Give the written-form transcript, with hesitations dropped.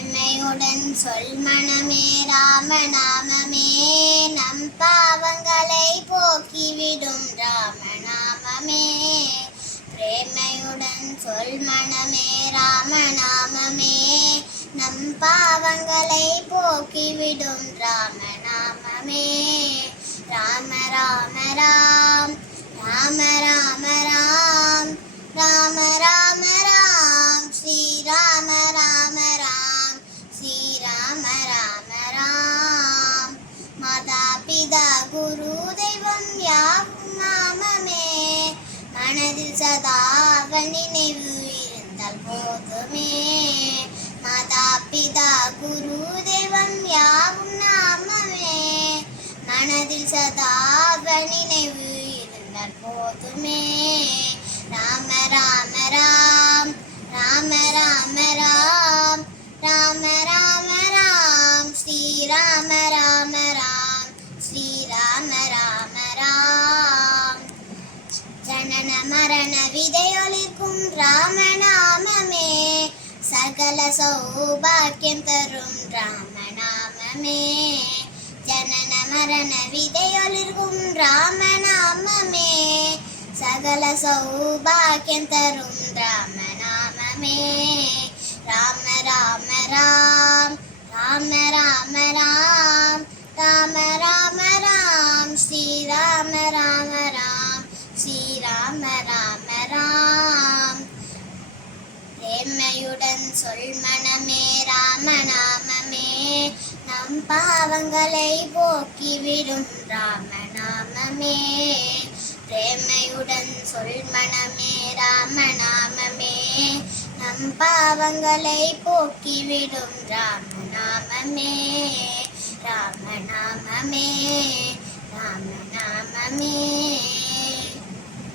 பிரேமையுடன் சொல் மனமே ராமநாமமே நம் பாவங்களை போக்கிவிடும் ராமநாமமே. பிரேமையுடன் சொல் மனமே ராமநாமமே நம் பாவங்களை போக்கிவிடும் ராமநாமமே. ராம ராம ராம் ராம ராம ராம் ராம ராம ராம் ஸ்ரீராம ராம ராம் ஸ்ரீராம ராம ராம். மாதா பிதா குரு தெய்வம் யாவும் நாமமே மனதில் சதா அவன் நினைவு இருந்தால் போதுமே. மாதா பிதா குரு தெய்வம் யாவும் நாமமே மனதில் சதா அவன் நினைவு இருந்தால் போதுமே. ராம ராம ராம் ராம ராம ராம் ராம ராம ராம் ஸ்ரீராம ராம ராம் ஸ்ரீராம ராம ராம். ஜனன மரண விதையொலிக்கும் ராமநாமமே சகல சௌபாக்கியம் தரும் ராமநாமமே. ஜனன மரண விதையொலிக்கும் ராமநாமமே சகல சௌபாக்கியம் தரும் ராமநாமமே. ராம ராம ராம் ராம ராம ராம் ராம ராம ராம் ஸ்ரீராம ராம ராம் ஸ்ரீராம ராம ராம். பிரேமையுடன் சொல் மனமே ராமநாமமே நம் பாவங்களை போக்கிவிடும் ராமநாமமே. பிரேமையுடன் சொல் மனமே ராமநாமமே நம் பாவங்களை போக்கிவிடும் ராமநாமமே ராமநாமமே.